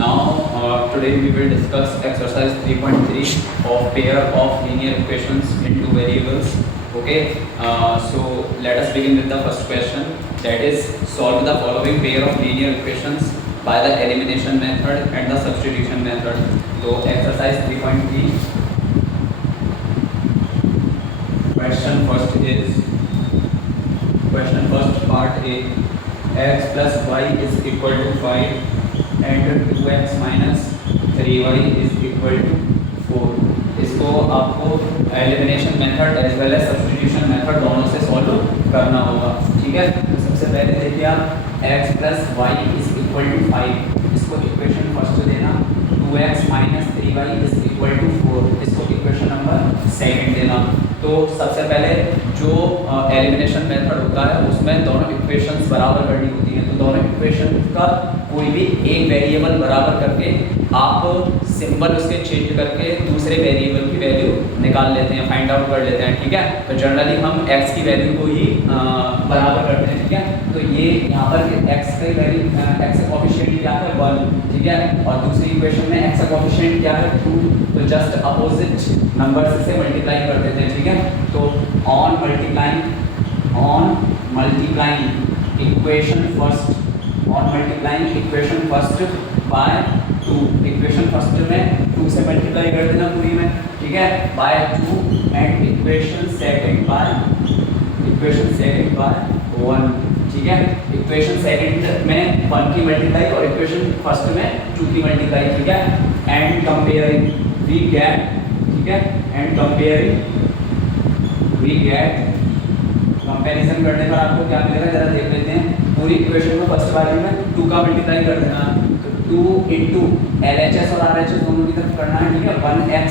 Today we will discuss exercise 3.3 of pair of linear equations in two variables. Okay, so let us begin with the first question, that is solve the following pair of linear equations by the elimination method and the substitution method. So exercise 3.3 question first part A, x plus y is equal to 5 and 2x minus 3y is equal to 4. इसको आपको elimination method as well as substitution method दोनों से solve करना होगा. ठीक है, तो सबसे पहले देखिए आप x plus y is equal to 5, इसको इक्वेशन फर्स्ट देना. 2x minus 3y is equal to 4, इसको इक्वेशन नंबर सेकंड देना. तो सबसे पहले जो एलिमिनेशन मेथड होता है उसमें दोनों इक्वेशंस बराबर करनी होती हैं. तो दोनों इक्वेशन का कोई भी एक वेरिएबल बराबर करके आप सिंबल उसके चेंज करके दूसरे वेरिएबल की वैल्यू निकाल लेते हैं, फाइंड आउट कर लेते हैं. ठीक है, तो जनरली हम x की वैल्यू को ही बराबर करते हैं. ठीक है, तो ये यहाँ पर x की वैल्यू x का कोएफिशिएंट क्या है 1. ठीक है, और दूसरी इक्वेशन में x का कोएफिशिएंट क्या है 2. तो जस्ट अपोजिट नंबर से मल्टीप्लाई कर देते हैं. ठीक है, तो on multiplying equation first by 2, equation first में 2 से मल्टीप्लाई कर देना पूरी में. ठीक है, by 2 and equation second by 1. ठीक है, इक्वेशन सेकंड में 1 की मल्टीप्लाई और इक्वेशन फर्स्ट में 2 की मल्टीप्लाई. ठीक है, एंड कंपेयरिंग वी गेट. ठीक है, and comparing we get, comparison करने पर आपको क्या मिलेगा जरा देख लेते हैं. पूरी इक्वेशन को फर्स्ट वाली में 2 का मल्टीप्लाई कर देना. तो 2 इंटू LHS और RHS दोनों की तरफ करना है. ठीक है, 1x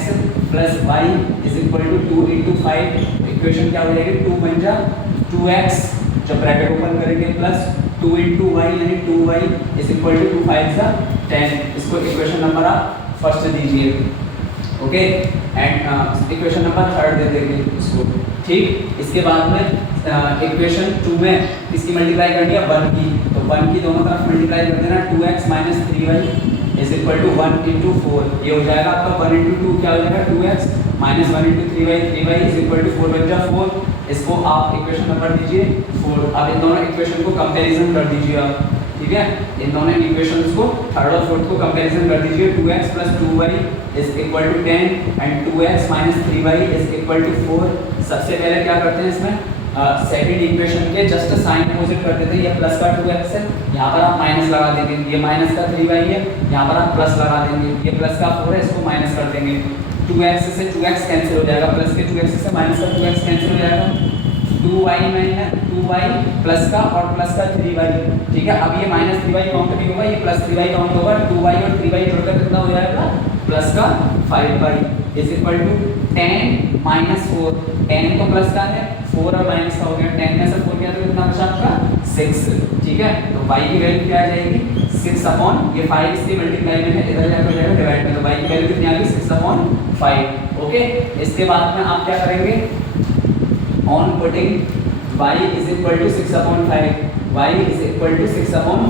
plus y is equal to 2 into 5. Equation क्या हो जाएगी 2 बन जा 2x, जब ब्रैकेट ओपन करेंगे प्लस 2 इंटू y यानी 2y इज इक्वल टू 2 5 सा 10. इसको इक्वेशन नंबर आप फर्स्ट दीजिए. Okay, and equation number third दे देंगे इसको. ठीक, इसके बाद में इक्वेशन 2 में किसकी मल्टीप्लाई करनी है 1 की. तो 1 की दोनों तरफ मल्टीप्लाई कर देना. 2x minus 3y is equal to 1 into 4. ये हो जाएगा आपका 1 इंटू 2 क्या हो जाएगा 2x minus 1 into 3y is equal to 4 बन जा 4. इसको आप इक्वेशन नंबर दीजिए 4. अब इन दोनों इक्वेशन को कंपैरिजन कर दीजिए आप. ठीक है, इन दोनों इक्वेशंस को थर्ड और फोर्थ को कंपैरिजन कर दीजिए. 2x plus 2y is equal to 10 and 2x minus 3y is equal to 4. सबसे पहले क्या करते हैं इसमें सेकंड इक्वेशन के जस्ट साइन अपोजिट कर देते हैं. ये प्लस का 2x है, यहाँ पर आप माइनस लगा देंगे. ये माइनस का 3y है, यहाँ पर आप प्लस लगा देंगे. ये प्लस का 4 है, इसको माइनस कर देंगे. 2x से 2x कैंसिल हो जाएगा, प्लस के 2x से माइनस का 2x कैंसिल हो जाएगा. 2y प्लस का और प्लस का 3y. ठीक है, अब ये माइनस 3y काउंट नहीं होगा, ये प्लस 3y काउंट होगा. 2y और 3y जोड़कर कितना हो जाएगा प्लस का 5y is equal to 10 minus 4. 10 तो प्लस का है, 4 और माइनस का हो गया. 10 में से 4 गया तो कितना बचा आपका 6. ठीक है, तो y की वैल्यू क्या आ जाएगी 6 अपॉन ये 5 इसकी मल्टीप्लाई में है, इधर जाकर हो जाएगा डिवाइड में. तो y की वैल्यू कितनी आ गई 6 अपॉन 5. ओके, इसके बाद में आप क्या करेंगे on putting y is equal to 6 upon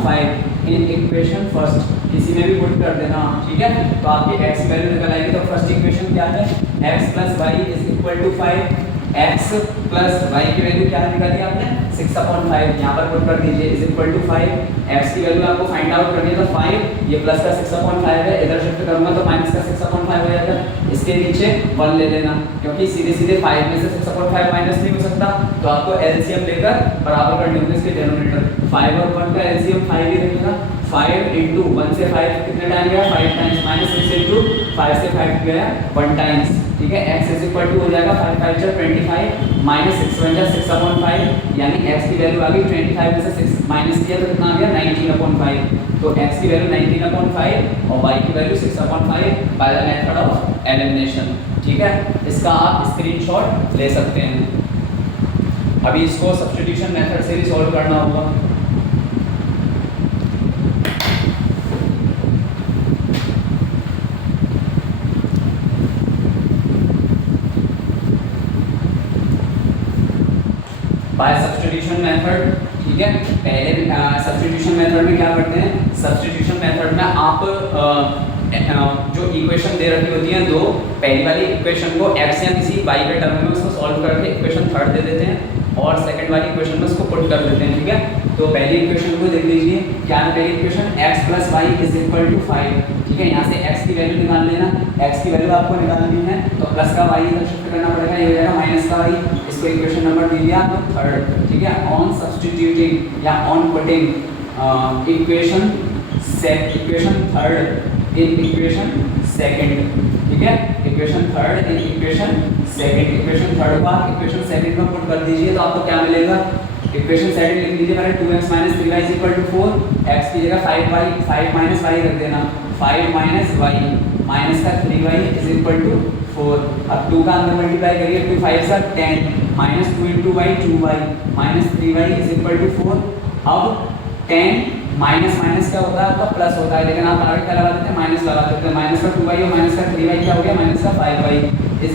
5 in equation first किसी में भी पुट कर देना. ठीक है, तो आपकी x वैल्यू निकल आएगी. तो फर्स्ट इक्वेशन क्या है x plus y is equal to 5. x plus y की वैल्यू क्या निकाली आपने 6 अपॉन 5, यहाँ पर पुट कर दीजिए इज इक्वल टू 5. x की वैल्यू आपको फाइंड आउट करनी है. तो 5 ये प्लस का 6 अपॉन 5 है, इधर शिफ्ट करूंगा तो माइनस का 6 अपॉन 5 हो जाएगा. इसके नीचे 1 ले लेना, क्योंकि सीधे 5 में से 6 अपॉन 5 माइनस नहीं हो सकता. तो आपको एलसीएम लेकर बराबर करनी होगी इसके डिनोमिनेटर. 5 और 1 का एलसीएम 5 ही रहेगा. 5 इंटू 1 से 5 कितने टाइम गया 5 टाइम्स, माइनस 6 इंटू 5 से 5 गया 1 टाइम्स. ठीक है, x इज इक्वल टू हो जाएगा 5 5 जा 25 माइनस 6 बन जा 6 अपॉन 5. यानी x की वैल्यू आ गई 25 में से 6 माइनस किया तो कितना आ गया 19 अपॉन 5. तो x की वैल्यू 19 अपॉन 5 और y की value 6 upon 5 bye the method of elimination. ठीक है, इसका आप स्क्रीनशॉट ले सकते हैं. अभी इसको सब्स्टिट्यूशन मेथड से भी सॉल्व करना होगा. By substitution method. ठीक है, पहले सब्स्टिट्यूशन मेथड में क्या करते हैं, सब्स्टिट्यूशन मेथड मेथड में आप जो इक्वेशन दे रखी होती हैं दो, पहली वाली इक्वेशन को x या किसी y के टर्म में उसको सॉल्व करके इक्वेशन थर्ड दे देते हैं और सेकंड वाली इक्वेशन में उसको पुट कर देते हैं, ठीक है। तो पहली इक्वेशन को देख लीजिए, क्या है पहली इक्वेशन x + y = 5, ठीक है। यहाँ से x की वैल्यू निकाल लेना, x की वैल्यू आपको निकालनी है तो प्लस का y इधर शिफ्ट करना पड़ेगा, ये हो जाएगा माइनस का y, इसको इक्वेशन नंबर दे दिया तो थर्ड, ठीक है। ऑन सब्स्टिट्यूटिंग या on putting equation third in equation second, ठीक है। Equation third in equation second, equation third को आप इक्वेशन सेकंड में पुट कर दीजिए तो आपको क्या मिलेगा, इक्वेशन सेकंड लिख लीजिए पहले 2x - 3y = 4, x की जगह 5 - y रख देना, 5 - y माइनस का 3y = 4। अब 2 का अंदर मल्टीप्लाई करिए, 2 5 = 10 -2 × y 2y -3y = 4। अब 10 माइनस क्या होता है आपका प्लस होता है, लेकिन आप आगे क्या लगा देते हैं, माइनस लगा देते हैं। माइनस का 2y और माइनस का 3y क्या हो गया, माइनस का 5y =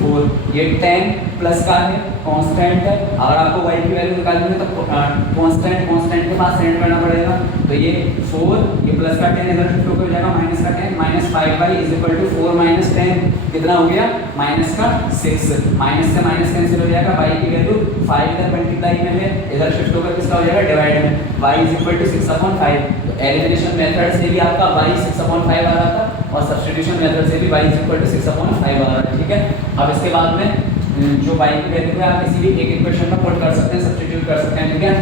4। ये 10 प्लस का है, कांस्टेंट है। अगर आपको y की वैल्यू निकालनी है तो कांस्टेंट के पास सेंड करना पड़ेगा। तो ये 4, ये प्लस का 10 इधर शिफ्ट होकर हो जाएगा माइनस का 10 -5y = 4 - 10 कितना हो गया, माइनस का 6। माइनस से माइनस कैंसिल हो जाएगा, y की वैल्यू 5 इधर मल्टीप्लाई में है, इधर शिफ्ट होकर किसका हो जाएगा, डिवाइड में, y = 6/5। तो एलिमिनेशन मेथड से भी आपका y 6/5 आ रहा था और सब्स्टिट्यूशन मेथड से भी y = 6/5 आ रहा है, ठीक है। अब इसके बाद में जो y की वैल्यू है आप किसी भी एक इक्वेशन में पुट कर सकते हैं, सब्स्टिट्यूट कर सकते हैं, ठीक है।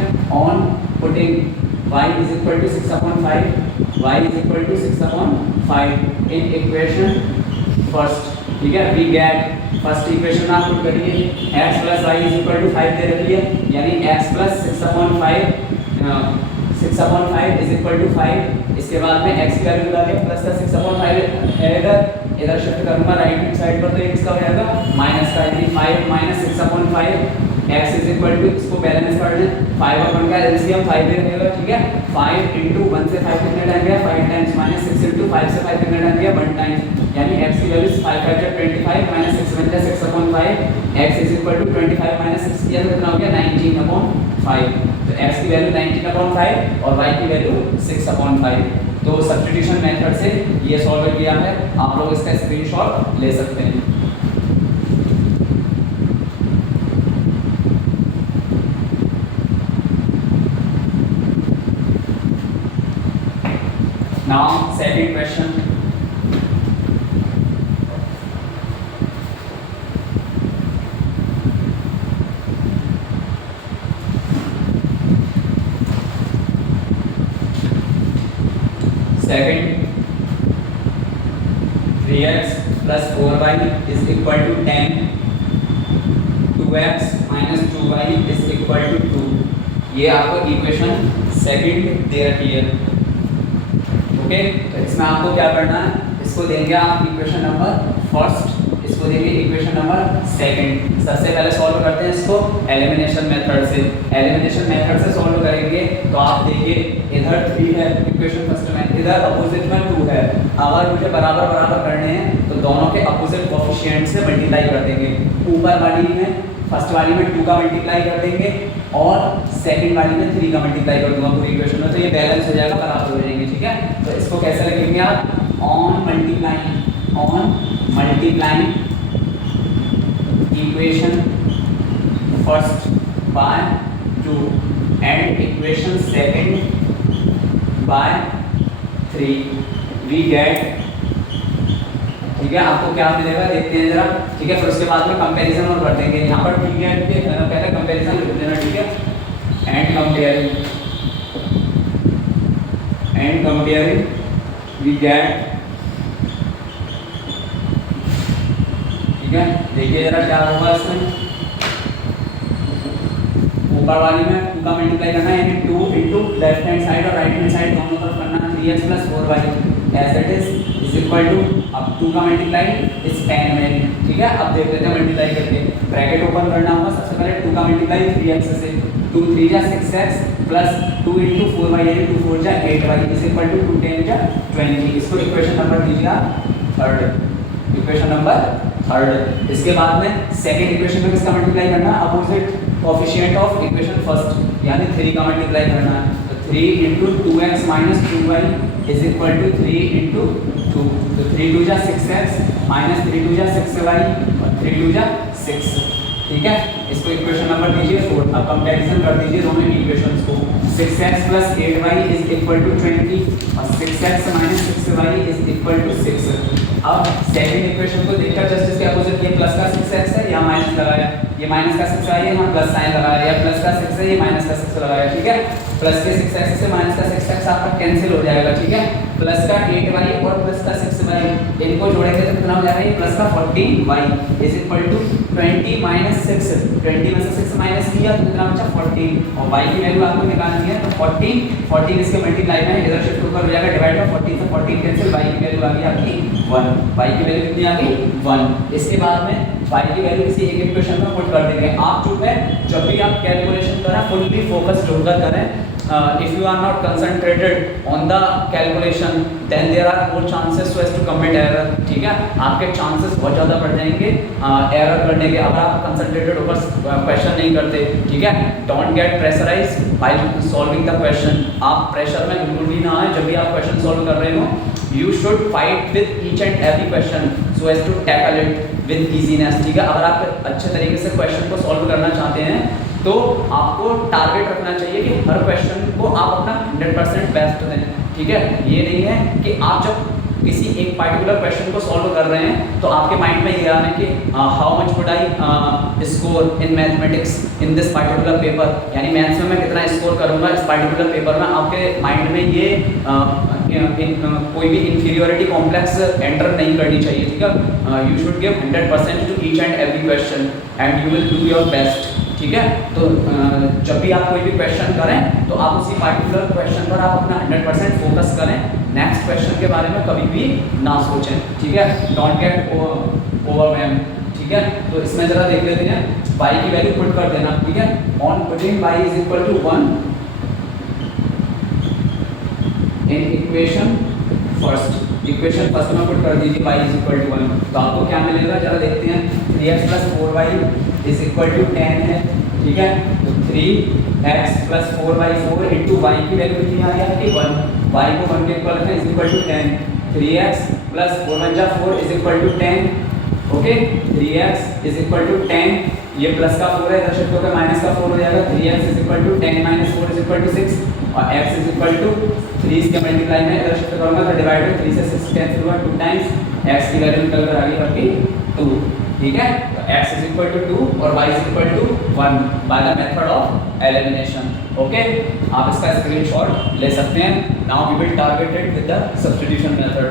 On putting y = 6/5, y = 6/5 in equation first, ठीक है। वी गेट फर्स्ट इक्वेशन आप पुट करिए, x + y = 5 दे रखी है, यानी x + 6/5 = 5। इसके बाद में x की वैल्यू निकाल के प्लस का 6/5 है, इधर शिफ्ट करूंगा राइट हैंड साइड पर तो ये किसका हो जाएगा, माइनस का, यानी 5 - 6/5 x = इसको बैलेंस कर दें, 5 और 1 का एलसीएम 5 रहेगा, ठीक है। 5 × 1 से 5 कितने टाइम गया, 5 टाइम्स, -6 × 5 से 5 कितने टाइम गया, 1 टाइम्स, यानी x की वैल्यू 5 × 25 -6 × 6/5 x = 25 - 6 किया तो कितना हो गया, 19/5। तो x की वैल्यू 19/5 और y की वैल्यू 6/5। तो सब्स्टिट्यूशन मेथड से ये सॉल्व किया है, आप लोग इसका स्क्रीनशॉट ले सकते हैं। Now second question, second 3x + 4y = 10, 2x - 2y = 2। ये आपको इक्वेशन सेकंड दे रखी है, ओके। तो इसमें आपको क्या करना है, इसको देंगे आप इक्वेशन नंबर फर्स्ट, इसको देंगे इक्वेशन नंबर सेकंड। सबसे पहले सॉल्व करते हैं इसको एलिमिनेशन मेथड से। एलिमिनेशन मेथड से सॉल्व करेंगे तो आप देखिए इधर 3 है इक्वेशन फर्स्ट में, इधर अपोजिट में 2 है। अगर मुझे बराबर करने हैं तो दोनों के अपोजिट कोएफिशिएंट से मल्टीप्लाई कर देंगे। ऊपर वाली में फर्स्ट वाली में 2 का मल्टीप्लाई कर देंगे और सेकंड वाली में 3 का मल्टीप्लाई कर दूंगा पूरी इक्वेशन में, तो ये बैलेंस हो जाएगा, बराबर हो जाएंगे, ठीक है। तो इसको कैसे लिखेंगे आप, on multiplying equation first by 2 and equation second by 3 we get, ठीक है। आपको क्या मिलेगा देखते हैं जरा, ठीक है। फिर उसके बाद में कंपैरिजन और कर देंगे। यहाँ पर वी गेट के पहले कंपैरिजन लिख देना, ठीक है। एंड कंपेयरिंग वी गेट, ठीक है। देखिए जरा क्या होगा इसमें, ऊपर वाली में 2 का मल्टीप्लाई करना है, यानी 2 × लेफ्ट हैंड साइड और राइट हैंड साइड दोनों तरफ करना है, 3x + 4y as it is = अब 2 का मल्टीप्लाई इस 10 में, ठीक है। अब देख लेते हैं मल्टीप्लाई करके, ब्रैकेट ओपन करना होगा, सबसे पहले 2 का मल्टीप्लाई 3x से, 2 × 3 = 6x प्लस 2 × 4y यानी 2 × 4 = 8y = 2 × 10 = 20। इसको इक्वेशन नंबर दीजिए थर्ड, इक्वेशन नंबर थर्ड। इसके बाद में सेकंड इक्वेशन में किसका मल्टीप्लाई करना है, opposite coefficient of equation first, यानी 3 का मल्टीप्लाई करना है। तो 3 into 2x minus 2y is equal to 3 into 2, तो 3 2 जा 6x माइनस 3 2 जा 6y और 3 2 जा 6, ठीक है। इसको इक्वेशन नंबर दीजिए 4। अब कंपैरिजन कर दीजिए दोनों इक्वेशंस को। 6x plus 8y is equal to 20 और 6x minus 6y is equal to 6। अब सेकंड इक्वेशन को देखकर जस्ट इसके अपोजिट, ये प्लस का 6x है, यहाँ माइनस लगाया, ये माइनस का 6 है, यहाँ प्लस साइन लगाया, या प्लस का 6 है, ये माइनस का 6 लगाया, ठीक है। प्लस के 6x से माइनस का 6x आपका कैंसिल हो जाएगा, ठीक है। प्लस का 8y और प्लस का 6y इनको जोड़ेंगे तो कितना हो जाएगा, ये प्लस का 14y is equal to 20 minus 6, 20 में से 6 माइनस किया तो कितना बचा 14, और y की वैल्यू आपको निकालनी है तो 14 इसके मल्टीप्लाई में इधर शिफ्ट होकर हो जाएगा डिवाइड बाय 14 से 14 कैंसिल, y की वैल्यू आ गई आपकी 1, y की वैल्यू कितनी आ गई 1। इसके बाद में y की वैल्यू किसी एक इक्वेशन में पुट कर देंगे। आप चुप है, जब भी आप कैलकुलेशन करें फुल्ली फोकस्ड होकर करें। If you are not concentrated on the calculation, then there are more chances so as to commit error, ठीक है। आपके chances बहुत ज़्यादा बढ़ जाएंगे error करने के, अगर आप concentrated होकर क्वेश्चन नहीं करते, ठीक है। Don't get pressurized while solving the question, आप प्रेशर में बिल्कुल भी ना आए जब भी आप क्वेश्चन सॉल्व कर रहे हो। You should fight with each and every question so as to tackle it with easiness, ठीक है। अगर आप अच्छे तरीके से क्वेश्चन को सॉल्व करना चाहते हैं तो आपको टारगेट रखना चाहिए कि हर क्वेश्चन को आप अपना 100% बेस्ट दें, ठीक है। ये नहीं है कि आप जब किसी एक पार्टिकुलर क्वेश्चन को सॉल्व कर रहे हैं तो आपके माइंड में ये आ रहा है कि how much would I score in mathematics in this particular paper, यानी मैथ्स में मैं कितना स्कोर करूंगा इस पार्टिकुलर पेपर में। आपके माइंड में ये कोई भी इंफीरियोरिटी कॉम्प्लेक्स एंटर नहीं करनी चाहिए, ठीक है। You should give 100% to each and every question and you will do your best, ठीक है। तो जब भी आप कोई भी क्वेश्चन करें तो आप उसी पार्टिकुलर क्वेश्चन पर आप अपना 100% फोकस करें, नेक्स्ट क्वेश्चन के बारे में कभी भी ना सोचें, ठीक है। डोंट गेट ओवरवेल्म, ठीक है। तो इसमें जरा देख लेते हैं, y की वैल्यू पुट कर देना, ठीक है। On putting y is equal to 1 in equation first में पुट कर दीजिए y इज इक्वल टू 1, तो आपको क्या मिलेगा जरा देखते हैं। 3x plus 4y is equal to 10 है, ठीक है। तो 3x plus 4y into y की वैल्यू कितनी आ रही है आपकी 1, y को 1 के इक्वल रखें is equal to 10, 3x plus 4 1 जा 4 is equal to 10, okay. 3x is equal to 10, ये प्लस का 4 है, इधर शिफ्ट होकर माइनस का 4 हो जाएगा। 3x is equal to 10 minus 4 is equal to 6 और x इज इक्वल टू 3 इसके मल्टीप्लाई में इधर शिफ्ट करूंगा तो डिवाइड बाय 3 से 6 कैंसिल हुआ, 2 टाइम्स x की वैल्यू निकल कर आ गई आपकी 2, ठीक है। तो x इज इक्वल टू 2 और y is equal to 1 by the method of elimination, okay. आप इसका स्क्रीनशॉट ले सकते हैं। Now we will target it with the substitution method.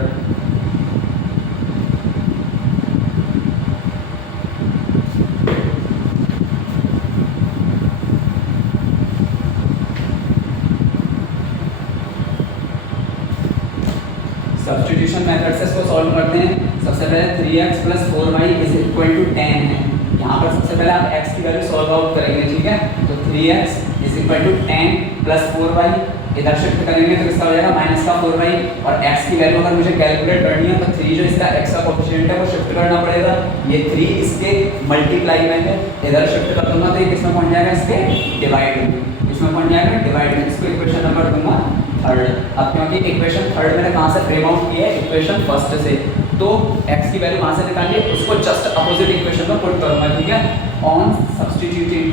Substitution method से इसको सॉल्व करते हैं। सबसे पहले 3x plus 4y is equal to 10 है, यहाँ पर सबसे पहले आप x की वैल्यू सॉल्व आउट करेंगे, ठीक है। तो 3x is equal to 10 plus 4y इधर शिफ्ट करेंगे तो किसका हो जाएगा माइनस का 4y, और x की वैल्यू अगर मुझे कैलकुलेट करनी है तो 3 जो इसका x का कोएफिशिएंट है वो शिफ्ट करना पड़ेगा। ये 3 इसके मल्टीप्लाई में है, इधर शिफ्ट कर दूंगा तो ये किसमें पहुंच जाएगा, इसके डिवाइड में, इसमें पहुंच जाएगा डिवाइड में। इसको इक्वेशन नंबर दूंगा थर्ड। अब क्योंकि इक्वेशन थर्ड मैंने कहाँ से फ्रेम आउट किया है, इक्वेशन फर्स्ट से, तो x की वैल्यू वहाँ से निकालिए, उसको जस्ट अपोजिट इक्वेशन में पुट करूँगा, ठीक है। On substituting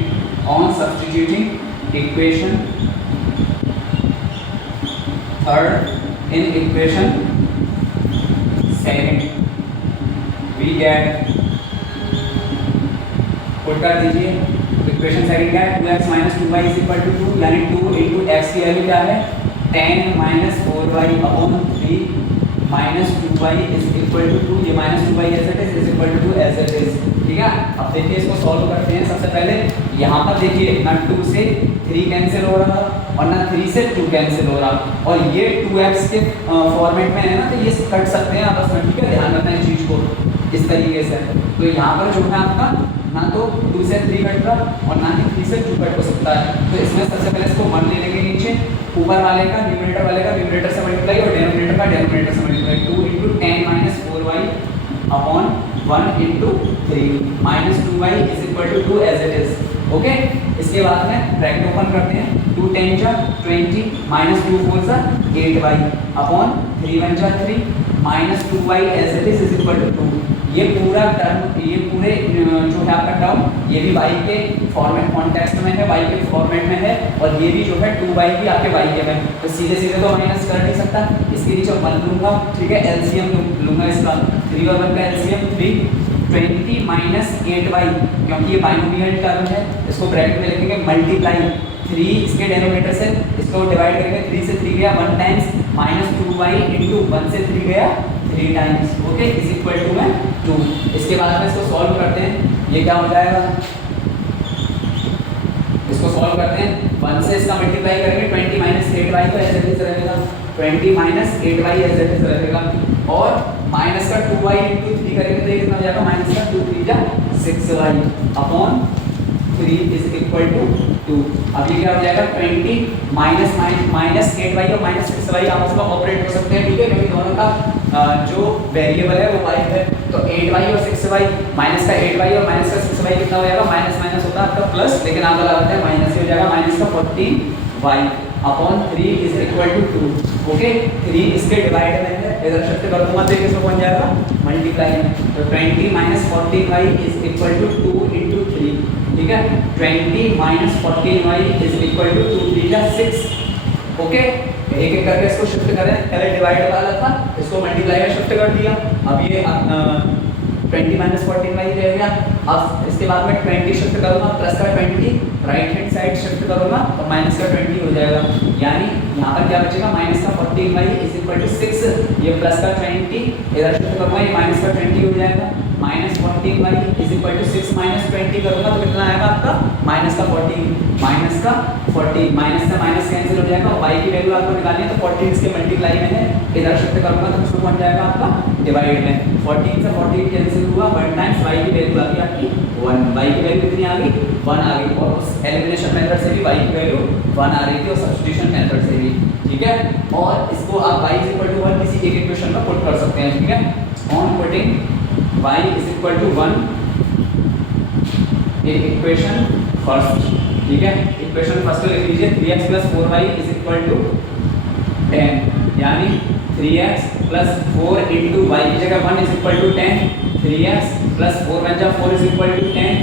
equation third in equation second we get, put कर दीजिए। इक्वेशन सेकंड क्या है, 2x minus 2y is equal to 2, यानी 2 इंटू एक्स की वैल्यू क्या है 10 minus 4y upon 3 minus 2y is equal to 2, ये minus 2y as it is equal to 2 as it is, ठीक है। अब देखिए इसको सॉल्व करते हैं। सबसे पहले यहाँ पर देखिए ना 2 से 3 कैंसिल हो रहा और ना 3 से 2 कैंसिल हो रहा, और ये 2x के फॉर्मेट में है ना, तो ये कट सकते हैं आपस में, ठीक है। ध्यान रखना है इस चीज़ को इस तरीके से। तो यहाँ पर जो है आपका ना तो 2 से 3 कट रहा और ना ही 3 से 2 कट हो सकता है। तो इसमें सबसे पहले इसको 1 ले लेंगे नीचे, ऊपर वाले का न्यूमरेटर वाले का न्यूमरेटर से मल्टीप्लाई और डिनोमिनेटर का डिनोमिनेटर से multiply. 2 into 10 minus 4y upon 1 into 3 minus 2y is equal to 2 as it is, okay. इसके बाद में ब्रैकेट ओपन करते हैं, 2 10 जा 20 माइनस 2 4 जा 8y अपॉन 3 1 जा 3 minus 2y as it is equal to 2। ये पूरा टर्म, ये पूरे जो है आपका टर्म, ये भी y के फॉर्मेट कॉन्टेक्स्ट में है, y के फॉर्मेट में है, और ये भी जो है 2y भी आपके y के में, तो सीधे सीधे तो माइनस कर नहीं सकता, इसके नीचे 1 लूंगा, ठीक है, एलसीएम लूंगा इसका, 3 और 1 का एलसीएम 3 20 माइनस 8y, क्योंकि ये बाइनोमियल टर्म है, इसको ब्रैकेट में लिखेंगे मल्टीप्लाई 3 इसके डेनोमिनेटर से, इसको डिवाइड करेंगे, 3 से 3 गया 1 टाइम्स माइनस 2y इंटू 1 से 3 गया 3 times, okay, is equal to में 2। इसके बाद में इसको सॉल्व करते हैं, ये क्या हो जाएगा, इसको सॉल्व करते हैं, 1 से इसका मल्टीप्लाई करेंगे 20 माइनस 8y तो ऐसे ही रहेगा, 20 माइनस 8y ऐसे ही रहेगा, और माइनस का 2y इंटू 3 करेंगे तो ये कितना हो जाएगा, माइनस का 2 3 जा 6y upon 3 is equal to 2। अब ये क्या हो जाएगा, 20 माइनस 8y और माइनस 6y आपस में ऑपरेट कर सकते हैं, ठीक है, क्योंकि दोनों का जो वेरिएबल है वो y है, तो 8y और 6y, माइनस का 8y और माइनस का 6y कितना हो जाएगा, माइनस माइनस होता है आपका प्लस, लेकिन आप लगाते हैं माइनस ही हो जाएगा, माइनस का 14y upon 3 is equal to 2, okay, 3 इसके डिवाइड में है, इधर शिफ्ट कर दूंगा तो ये किसको बन जाएगा, मल्टीप्लाई में, तो 20 minus 14y is equal to 2 into 3, ठीक है, 20 minus 14y is equal to 2 3 जा 6, ओके, एक एक करके इसको शिफ्ट करें, पहले डिवाइड वाला था, इसको मल्टीप्लाई में शिफ्ट कर दिया, अब ये 20 माइनस 14y रह गया, अब इसके बाद में 20 शिफ्ट करूंगा, प्लस का 20 राइट हैंड साइड शिफ्ट करूंगा तो माइनस का 20 हो जाएगा, यानी यहाँ पर क्या बचेगा, माइनस का 14y इज इक्वल टू 6, ये प्लस का 20 इधर शिफ्ट करूंगा, ये माइनस का 20 हो जाएगा, minus 14y is equal to 6 minus 20 करूंगा तो कितना आएगा आपका, माइनस का 40, माइनस का 40, माइनस से माइनस कैंसिल हो जाएगा, और y की वैल्यू आपको निकालनी है तो 14 इसके मल्टीप्लाई में है, इधर शिफ्ट करूंगा तो किसको बन जाएगा आपका, डिवाइड में, 14 से 14 कैंसिल हुआ, 1 टाइम्स y की वैल्यू आ गई आपकी 1, y की वैल्यू कितनी आ गई, 1 आ गई, और उस एलिमिनेशन मेथड से भी y की वैल्यू 1 आ रही थी, और सब्स्टिट्यूशन मेथड से भी, ठीक है, और इसको आप y इज इक्वल टू 1 किसी एक इक्वेशन में पुट कर सकते हैं, ठीक है, on putting y is equal to 1 equation first, ठीक है, इक्वेशन फर्स्ट को लिख लीजिए, 3x plus 4y is equal to 10, यानी 3x प्लस 4 इंटू y की जगह 1 is equal to 10, 3x plus 4 1 जा 4 is equal to 10,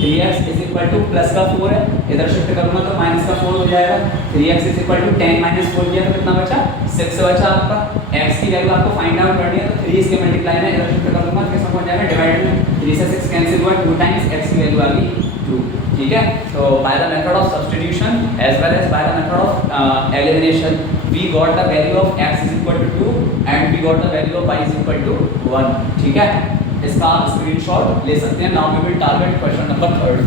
3x is equal to plus का 4 है, इधर शिफ्ट करूंगा तो माइनस का 4 हो जाएगा, 3x is equal to 10 minus 4 किया तो कितना बचा, 6 बचा आपका, x की वैल्यू आपको फाइंड आउट करनी है, तो 3 इसके मल्टीप्लाई में इधर शिफ्ट कर दूंगा तो किसको पहुंच जाएगा, डिवाइड में, 3 से 6 कैंसिल हुआ, 2 टाइम्स x की वैल्यू आ गई 2, ठीक है, तो by the method of substitution as well as by the method of elimination we got the value of x is equal to 2 and we got the value of y is equal to 1, ठीक है, इसका आप screenshot ले सकते हैं। Now we will target question number 3।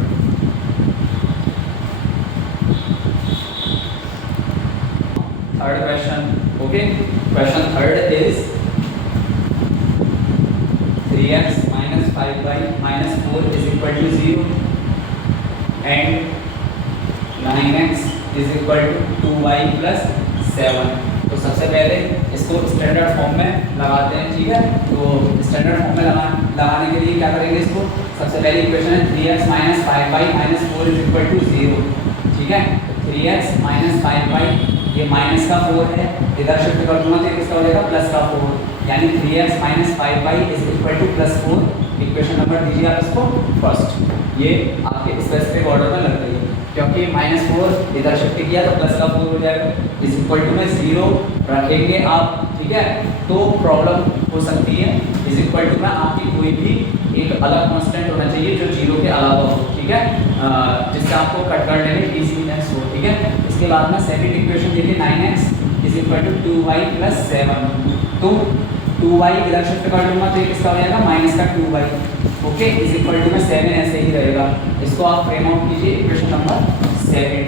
Third question, okay, question third is 3x minus 5y minus 4 is equal to 0 and 9x is equal to 2y plus 7। तो सबसे पहले इसको स्टैंडर्ड फॉर्म में लगाते हैं, ठीक है, तो स्टैंडर्ड फॉर्म में लगाने के लिए क्या करेंगे, इसको सबसे पहले इक्वेशन है 3x minus 5y minus 4 is equal to 0, ठीक है, 3x minus 5y, ये माइनस का 4 है, इधर शिफ्ट कर दूंगा तो किसका हो जाएगा, प्लस का 4, यानी 3x minus 5y is equal to plus 4, equation number दीजिए आप इसको फर्स्ट, ये आपके स्पेसिफिक ऑर्डर में लग रही है, क्योंकि -4 इधर शिफ्ट किया तो प्लस का 4 हो जाएगा, इज इक्वल टू में 0 रखेंगे आप, ठीक है, तो प्रॉब्लम हो सकती है, इज इक्वल टू में आपकी कोई भी एक अलग कांस्टेंट होना चाहिए जो 0 के अलावा हो, ठीक है, जिससे आपको कट कर लेने इजीनेस हो, ठीक है। इसके बाद में सेकंड इक्वेशन देखिए 9x is equal to 2y plus 7, तो 2y इधर शिफ्ट कर लूँगा तो ये किसका हो जाएगा, माइनस का 2y, okay, is equal to में 7 ऐसे ही रहेगा, इसको आप फ्रेम आउट कीजिए इक्वेशन नंबर 7,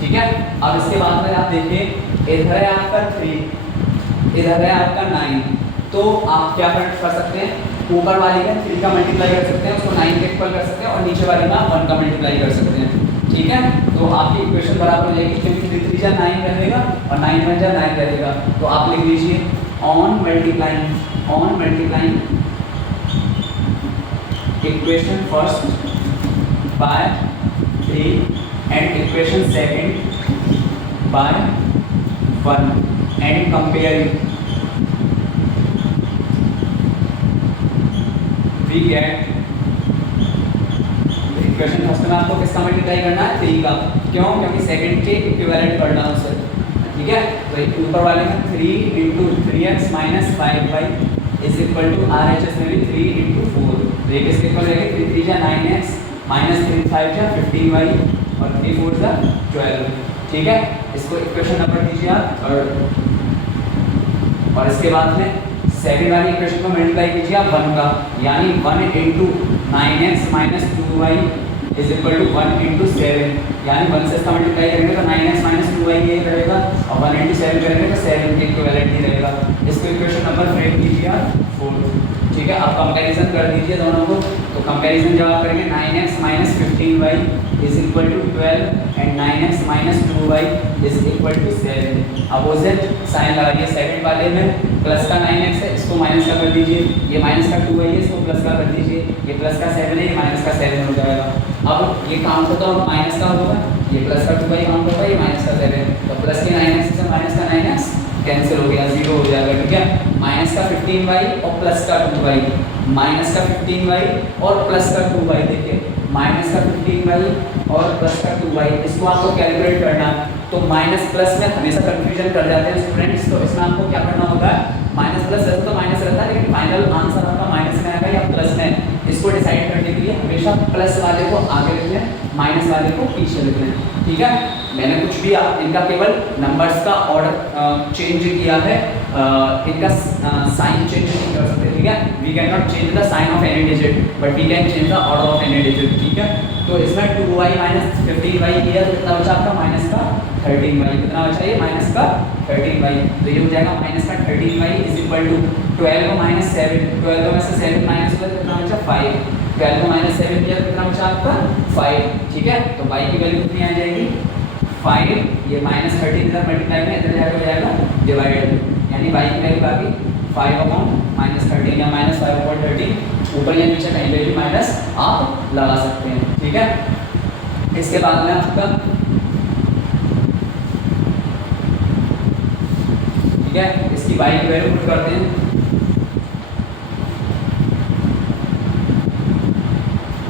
ठीक है। अब इसके बाद में आप देखिए इधर है आपका 3, इधर है आपका 9, तो आप क्या कर सकते हैं, ऊपर वाली का 3 का मल्टीप्लाई कर सकते हैं, उसको 9 के इक्वल कर सकते हैं, और नीचे वाले में आप 1 का मल्टीप्लाई कर सकते हैं, ठीक है। तो आपकी इक्वेशन बराबर हो जाएगी, क्योंकि 3 3 जा 9 रहेगा और 9 1 जा 9 रहेगा, तो आप लिख लीजिए on multiplying equation first by 3 and equation second by 1 and comparing we get equation first में आपको किसका मल्टीप्लाई करना है 3 का, क्यों? क्योंकि सेकंड के इक्विवेलेंट करना है उसे, ठीक है। तो ऊपर वाले में 3 into 3x minus 5y is equal to RHS में भी 3 इंटू 4, तो ये किसके इक्वल रहेगा 3 3 जा 9x माइनस 3 5 जा 15y और 3 4 जा 12, ठीक है। इसको इक्वेशन नंबर दीजिए आप, और इसके बाद में सेकंड वाली इक्वेशन को मल्टीप्लाई कीजिए आप 1 का, यानी 1 into 9x minus 2y is equal to 1 into 7, यानी 1 से इसका मल्टीप्लाई करेंगे तो 9x माइनस 2y ये रहेगा, और 1 इंटू 7 करेंगे तो 7 के इक्विवेलेंट ही रहेगा। इसको इक्वेशन नंबर फ्रेम कीजिए आप 4, ठीक है। अब कंपैरिजन कर दीजिए दोनों को, तो कंपैरिजन जब आप करेंगे 9x minus 15y is equal to 12 and 9x minus 2y is equal to 7। Opposite sign लगाइए, सेकंड वाले में प्लस का 9x है, इसको माइनस का कर दीजिए, ये माइनस का 2y है, इसको प्लस का कर दीजिए, ये प्लस का 7 है, ये माइनस का 7 हो जाएगा। अब ये काउंट होता है माइनस का होगा, ये प्लस का 2y काउंट होगा, ये माइनस का 7, तो प्लस के 9x से माइनस का 9x कैंसिल हो गया, 0 हो जाएगा, ठीक है। माइनस का 15y और प्लस का 2y, माइनस का 15y और प्लस का 2y, देखिए माइनस का 15y और प्लस का 2y, इसको आपको कैलकुलेट करना है। तो माइनस प्लस में हमेशा कंफ्यूजन कर जाते हैं स्टूडेंट्स, तो इसमें आपको क्या करना होगा, माइनस प्लस वैसे तो माइनस रहता है, लेकिन फाइनल आंसर आपका माइनस में आएगा या प्लस में, इसको डिसाइड करने के लिए हमेशा प्लस वाले को आगे लिख लें, माइनस वाले को पीछे लिख लें, ठीक है। मैंने कुछ भी इनका केवल नंबर्स का ऑर्डर चेंज किया है, इनका साइन चेंज नहीं कर सकते, ठीक है। We can not change the sign of any digit but we can change the order of any digit, ठीक है। तो इसमें 2y माइनस 15y किया तो कितना बचा आपका माइनस का 13y, कितना बचा ये माइनस का 13y, तो ये हो जाएगा माइनस का 13y is equal to 12 minus 7, 12 में से 7 माइनस हुआ कितना बचा 5, 12 माइनस 7 किया कितना बचा आपका 5, ठीक है। तो y की वैल्यू कितनी आ जाएगी 5, ये माइनस 13 इधर मल्टीप्लाई में इधर जाएगा हो जाएगा डिवाइड, यानी y की वैल्यू आ गई 5 अपॉन माइनस 13 या माइनस 5 अपॉन 13, ऊपर या नीचे कहीं पे भी माइनस आप लगा सकते हैं, ठीक है। इसके बाद में आपका, ठीक है, इसकी y की वैल्यू पुट करते हैं,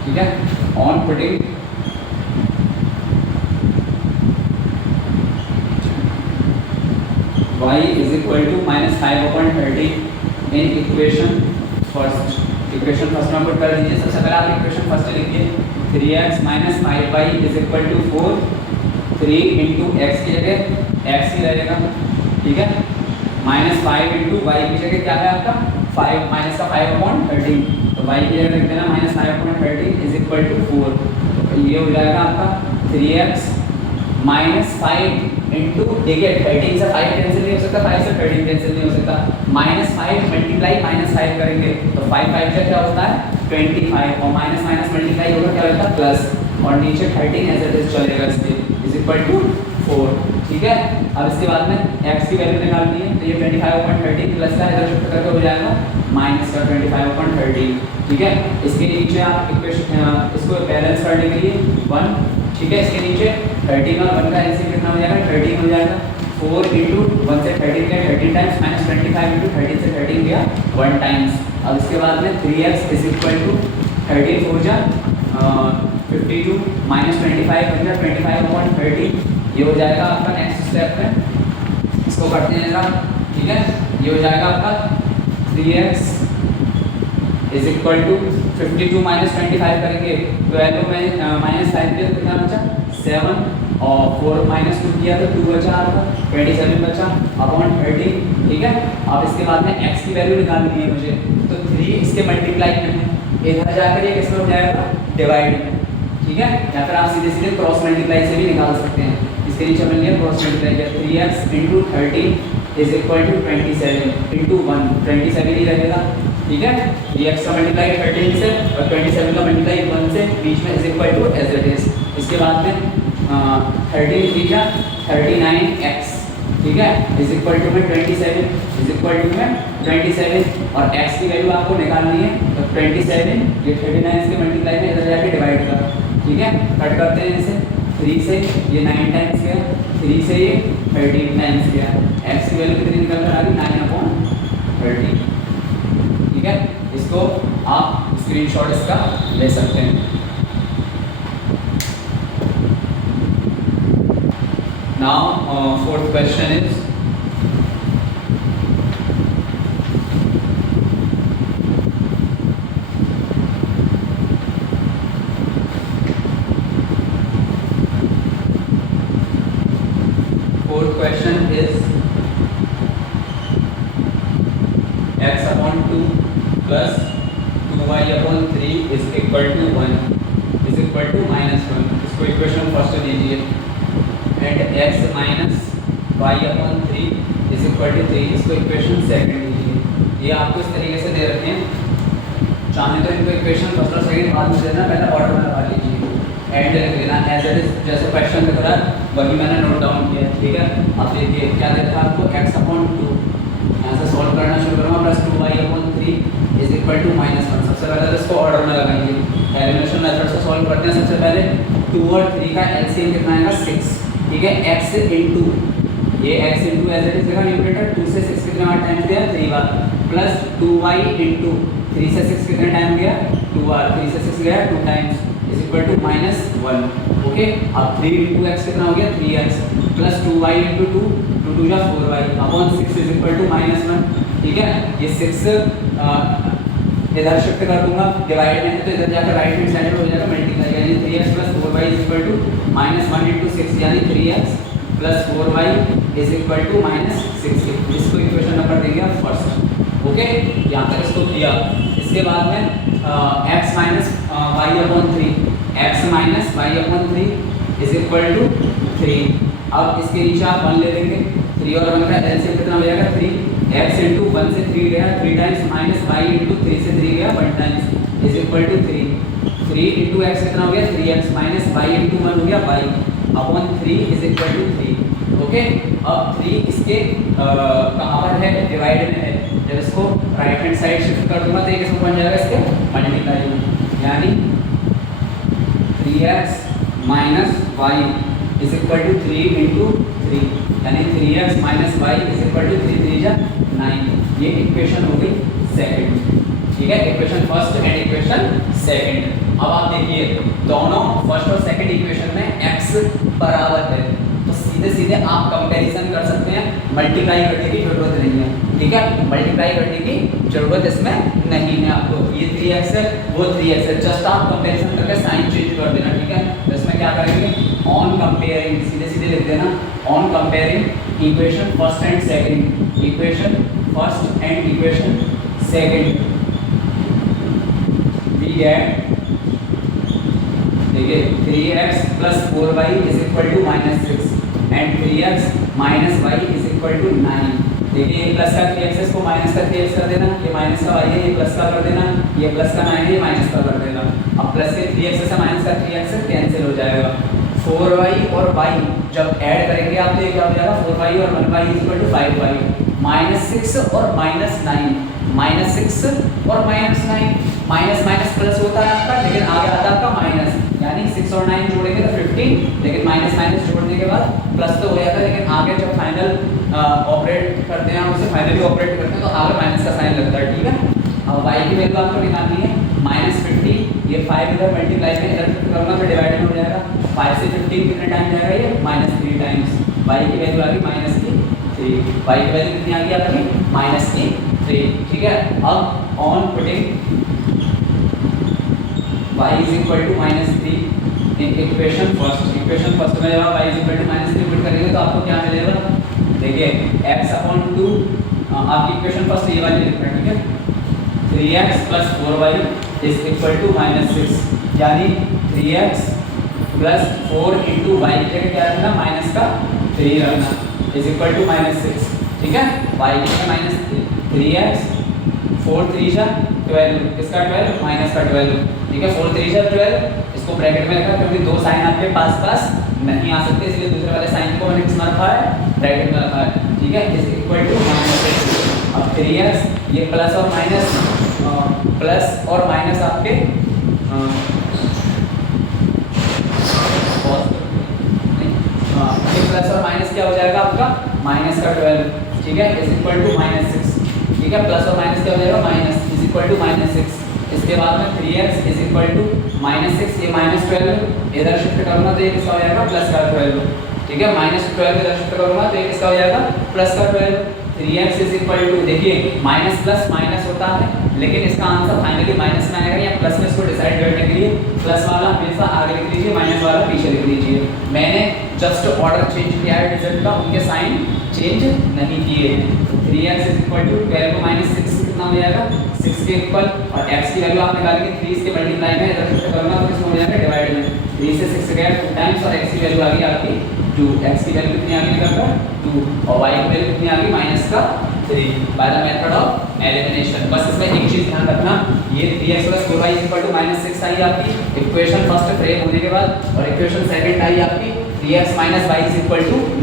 ठीक है। On putting y is equal to minus 5 upon 13 in equation first, equation first में पुट कर दीजिए। सबसे पहले आप इक्वेशन फर्स्ट लिखिए 3x minus 5y is equal to 4, 3 into x की जगह x ही रहेगा, ठीक है, माइनस 5 इंटू वाई की जगह क्या है आपका 5, माइनस का 5 अपॉन 13, तो y की जगह लिख देना minus 5 upon 13 is equal to 4, तो ये हो जाएगा आपका 3x माइनस 5 इंटू, देखिए 13 से 5 कैंसिल नहीं हो सकता, 5 से 13 कैंसिल नहीं हो सकता, माइनस 5 मल्टीप्लाई माइनस 5 करेंगे तो 5 5 से क्या होता है 25, और माइनस माइनस मल्टीप्लाई होगा क्या होता है प्लस, और नीचे 13 एज इट इज चलेगा इसके इज इक्वल टू 4, ठीक है। अब इसके बाद में x की वैल्यू निकालनी है, तो ये 25/13 प्लस का इधर शिफ्ट करके हो जाएगा माइनस का 25/13, ठीक है। इसके नीचे आप इक्वेशन इसको बैलेंस करने के लिए 1, ठीक है, इसके नीचे 13 और 1 का एलसीएम कितना हो जाएगा 13 हो जाएगा, 4 इंटू 1 से 13 गया 13 टाइम्स माइनस 25 इंटू 13 से 13 गया 1 टाइम्स। अब इसके बाद में 3x इज इक्वल टू 13 4 जा 52 माइनस 25 हो गया 25/13, ये हो जाएगा आपका नेक्स्ट स्टेप में, इसको करते हैं जरा, ठीक है। ये हो जाएगा आपका 3x is equal to 52 minus 25 करेंगे 12 में माइनस 5 किया तो कितना बचा 7, और 4 माइनस 2 किया तो 2 बचा आपका 27 बचा अपॉन 13, ठीक है। अब इसके बाद में x की वैल्यू निकालनी है मुझे, तो 3 इसके मल्टीप्लाई में है, इधर जाकर ये किसमें हो जाएगा डिवाइड में, ठीक है, या फिर आप सीधे सीधे क्रॉस मल्टीप्लाई से भी निकाल सकते हैं। इसके नीचे बन गया क्रॉस मल्टीप्लाई किया 3x into 13 is equal to 27 into 1, 27 ही रहेगा, ठीक है। ये x का मल्टीप्लाई 13 से और 27 का मल्टीप्लाई 1 से, बीच में is equal to as it is. इसके बाद में 13 3 39x, ठीक है, इज इक्वल टू में 27 इज इक्वल टू में 27, और x की वैल्यू आपको निकालनी है, तो 27 ये 39 के मल्टीप्लाई में इधर जाके डिवाइड करो, ठीक है। कट करते हैं इसे, 3 से ये 9 टाइम्स गया, 3 से ये 13 टाइम्स गया। x की वैल्यू कितनी निकल कर आ गई 9/13। ठीक है, इसको आप स्क्रीनशॉट इसका ले सकते हैं। Now fourth question is x upon 2 plus 2y upon 3 is equal to 1 is equal to -1। इसको इक्वेशन फर्स्ट लीजिए। And x minus y upon 3 is equal to 3, इसको इक्वेशन सेकंड लीजिए। ये आपको इस तरीके से दे रखे हैं, चाहे तो इनको इक्वेशन फर्स्ट और सेकंड बाद में देना, पहले ऑर्डर में लगा लीजिए। एंड लिख देना एज इट इज, जैसे क्वेश्चन दिख रहा है वही मैंने नोट डाउन किया। ठीक है, अब देखिए क्या देता है आपको, x upon 2, यहाँ से सॉल्व करना शुरू करूँगा, plus 2y upon 3 is equal to -1। सबसे पहले तो इसको ऑर्डर में लगाएंगे, एलिमिनेशन मेथड से सॉल्व करते हैं। सबसे पहले 2 और 3 का एलसीएम कितना आएगा 6। ठीक है, x इंटू ये x into as it is देखा न्यूमरेटर, 2 से 6 कितने बार टाइम्स गया 3 बार, प्लस 2y इंटू 3 से 6 कितने टाइम गया 2 बार, 3 से 6 गया 2 times is equal to -1। Okay, अब 3 इंटू x कितना हो गया 3x, प्लस 2y इंटू 2, 2 2 जा 4y upon 6 is equal to -1। ठीक है, ये 6 इधर शिफ्ट कर दूंगा, डिवाइड में है तो इधर जाकर राइट हैंड साइड हो जाएगा मल्टीप्लाई, यानी 3x plus 4y is equal to -1 into 6, यानी 3x plus 4y is equal to -6। इसको इक्वेशन नंबर देंगे आप फर्स्ट। ओके, यहाँ तक इसको किया। इसके बाद में x minus y upon 3 is equal to 3। अब इसके नीचे आप 1 ले लेंगे, 3 और 1 का एलसीएम कितना हो जाएगा 3, x इंटू 1 से 3 गया 3 टाइम्स, माइनस y इंटू 3 से 3 गया 1 times is equal to 3। 3 into x कितना हो गया 3x, माइनस y इंटू 1 हो गया y upon 3 is equal to 3। Okay, अब 3 इसके कहाँ पर है, डिवाइड में है। जब इसको राइट हैंड साइड शिफ्ट कर दूंगा तो ये किसको बन जाएगा इसके मल्टीप्लाई, यानी 3x minus y is equal to 3 into 3, यानी 3x minus y is equal to 3 3 जा 9। ये इक्वेशन हो गई सेकंड। ठीक है, equation first and equation second. अब आप देखिए दोनों फर्स्ट और सेकंड इक्वेशन में x बराबर है, तो सीधे सीधे आप कंपैरिजन कर सकते हैं, मल्टीप्लाई करने की जरूरत नहीं है। ठीक है, मल्टीप्लाई करने की जरूरत इसमें नहीं है आपको। ये 3x है वो 3x है, जस्ट आप कंपैरिजन करके साइन चेंज कर देना। ठीक है, तो इसमें क्या करेंगे, ऑन कंपेयरिंग, सीधे सीधे लिख देना, on comparing equation first and second, equation first and equation second we get, देखिए 3x plus 4y is equal to -6 and 3x minus y is equal to 9। देखिए ये प्लस का 3x है, इसको माइनस का 3x कर देना, ये माइनस का y है, ये प्लस का कर देना, ये प्लस का 9 है, ये माइनस का कर देना। अब प्लस के 3x से माइनस का 3x से कैंसिल हो जाएगा। 4y और y जब ऐड करेंगे आप तो ये क्या हो जाएगा 4y और 1y is equal to 5y, -6 और -9, -6 और -9, माइनस माइनस प्लस होता है आपका, लेकिन आगे आता है आपका माइनस, यानी 6 और 9 जोड़ेंगे तो 15, लेकिन माइनस माइनस जोड़ने के बाद प्लस तो हो जाता है, लेकिन आगे जब फाइनल ऑपरेट करते हैं उसे फाइनली ऑपरेट करते हैं तो आगे माइनस का साइन लगता है। ठीक है, अब y की वैल्यू आपको निकालनी है -50, ये 5 इधर मल्टीप्लाई में इधर करूँगा तो डिवाइड में हो जाएगा, 5 से 15 कितने टाइम जाएगा ये -3 टाइम्स, y की वैल्यू आ गई -3, y की वैल्यू कितनी आ गई आपकी -3। ठीक है, अब on putting y is equal to -3 in equation first में जब आप y is equal to -3 put करेंगे तो आपको क्या मिलेगा, देखिए x अपॉन 2, आपकी इक्वेशन फर्स्ट ये वाली लिखना है। ठीक है, 3x plus 4y is equal to -6, यानी 3x प्लस 4 इंटू वाई की जगह क्या रखना, माइनस का 3 रखना इज इक्वल टू -6। ठीक है, y की जगह -3x 4 3 जा 12, किसका 12 माइनस का 12। ठीक है, 4 3 जा 12, इसको ब्रैकेट में रखा क्योंकि दो साइन आपके पास नहीं आ सकते, इसलिए दूसरे वाले साइन को मैंने किसमें रखा है, ब्रैकेट में रखा है। ठीक है, इज इक्वल टू -6। अब 3x ये प्लस और माइनस आपके प्लस और माइनस क्या हो जाएगा आपका, माइनस का 12, ठीक है, इज इक्वल टू -6, ठीक है, प्लस और माइनस क्या हो जाएगा, माइनस इज इक्वल टू -6। इसके बाद में 3x इज इक्वल टू -6, ये -12 इधर शिफ्ट करूंगा तो ये किसका हो जाएगा, प्लस का 12, ठीक है, -12 इधर शिफ्ट करूंगा तो ये किसका हो जाएगा, प्लस का 12। 3x इज इक्वल टू, देखिए माइनस प्लस माइनस होता है, लेकिन इसका आंसर फाइनली माइनस में आएगा या प्लस में, इसको डिसाइड करने के लिए प्लस वाला हमेशा आगे लिख लीजिए, माइनस वाला पीछे लिख लीजिए। मैंने जस्ट ऑर्डर चेंज किया है रिजल्ट का, उनके साइन चेंज नहीं किए हैं। 3x इज इक्वल टू 12 को -6 कितना हो जाएगा, 6 के इक्वल, और x की वैल्यू आप निकालेंगे 3 इसके मल्टीप्लाई में, इधर शिफ्ट करूंगा तो किसमें हो जाएगा, डिवाइड में। 3 से 6 गया 2 टाइम्स, और x की वैल्यू आ गई आपकी 2, x की वैल्यू कितनी आ गई निकल कर 2, और y की वैल्यू कितनी आ गई, -3 bye the method of elimination. बस इसमें एक चीज ध्यान रखना, ये 3x + 4y = -6 आई आपकी इक्वेशन फर्स्ट फ्रेम होने के बाद, और इक्वेशन सेकंड आई आपकी 3x - y =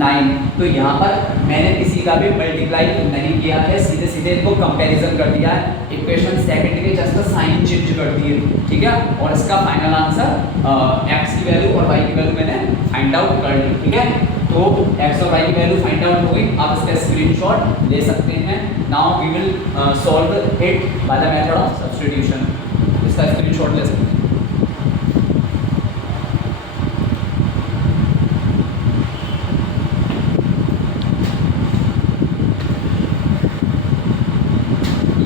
9। तो यहाँ पर मैंने किसी का भी मल्टीप्लाई नहीं किया है, सीधे सीधे इनको कंपैरिजन कर दिया है, इक्वेशन सेकंड के जस्ट साइन चेंज कर दिए, ठीक है, और इसका फाइनल आंसर x की वैल्यू और y की वैल्यू मैंने फाइंड आउट कर ली, ठीक है। तो x और y की वैल्यू फाइंड आउट हो गई, आप इसका स्क्रीनशॉट ले सकते हैं। Now we will solve it by the method of substitution, इसका स्क्रीनशॉट ले सकते हैं।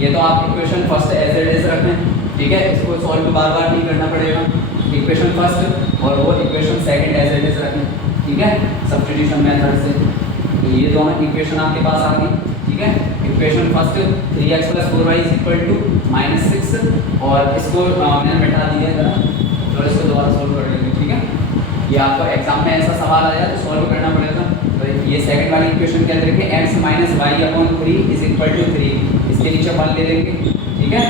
ये तो आप equation first as it is रखें, ठीक है, इसको सॉल्व बार बार नहीं करना पड़ेगा, इक्वेशन फर्स्ट और वो equation second as it is रखें, ठीक है, सब्स्टिट्यूशन मेथड से। तो ये दोनों इक्वेशन आपके पास आ गई, ठीक है। इक्वेशन फर्स्ट 3x + 4y = -6, और इसको मैंने मिटा दिया है जरा, तो इसको दोबारा सॉल्व कर लेंगे, ठीक है। ये आपको एग्जाम में ऐसा सवाल आया तो सॉल्व करना पड़ेगा। तो ये सेकंड वाली इक्वेशन के अंदर के x - y/3 = 3, इसके नीचे 1 ले लेंगे, ठीक है,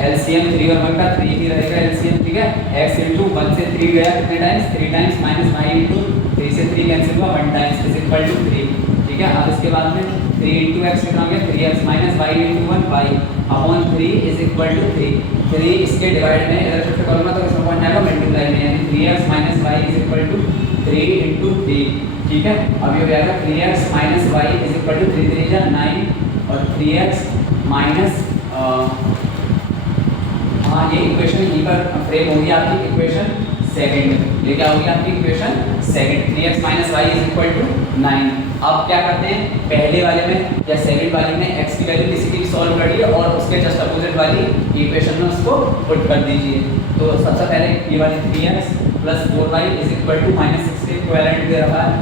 एलसीएम 3 और 1 का 3 ही रहेगा एलसीएम, ठीक है, x * 1 से 3 गया कितने टाइम्स, 3 टाइम्स, -y * 3 से 3 कैंसिल हुआ 1 टाइम्स = 3, ठीक है। अब इसके बाद में 3 × x कितना हो गया, 3x - y * 1 y/3 = 3, 3 इसके डिवाइड में इधर शिफ्ट करूंगा तो इसमें पहुंच जाएगा मल्टीप्लाई में, यानी 3x - y = 3 × 3, ठीक है। अब ये हो जाएगा 3x - y = 3 3 जा 9, और 3x माइनस हाँ ये इक्वेशन यहीं पर फ्रेम होगी आपकी इक्वेशन सेकंड, ये क्या होगी आपकी इक्वेशन सेकंड, 3x - y = 9। अब क्या करते हैं, पहले वाले में या सेकंड वाले में x की वैल्यू किसी की सॉल्व करिए और उसके जस्ट अपोजिट वाली इक्वेशन में उसको पुट कर दीजिए। तो सबसे पहले ये वाली 3x + 4y = -6 के इक्विवेलेंट दे रहा है,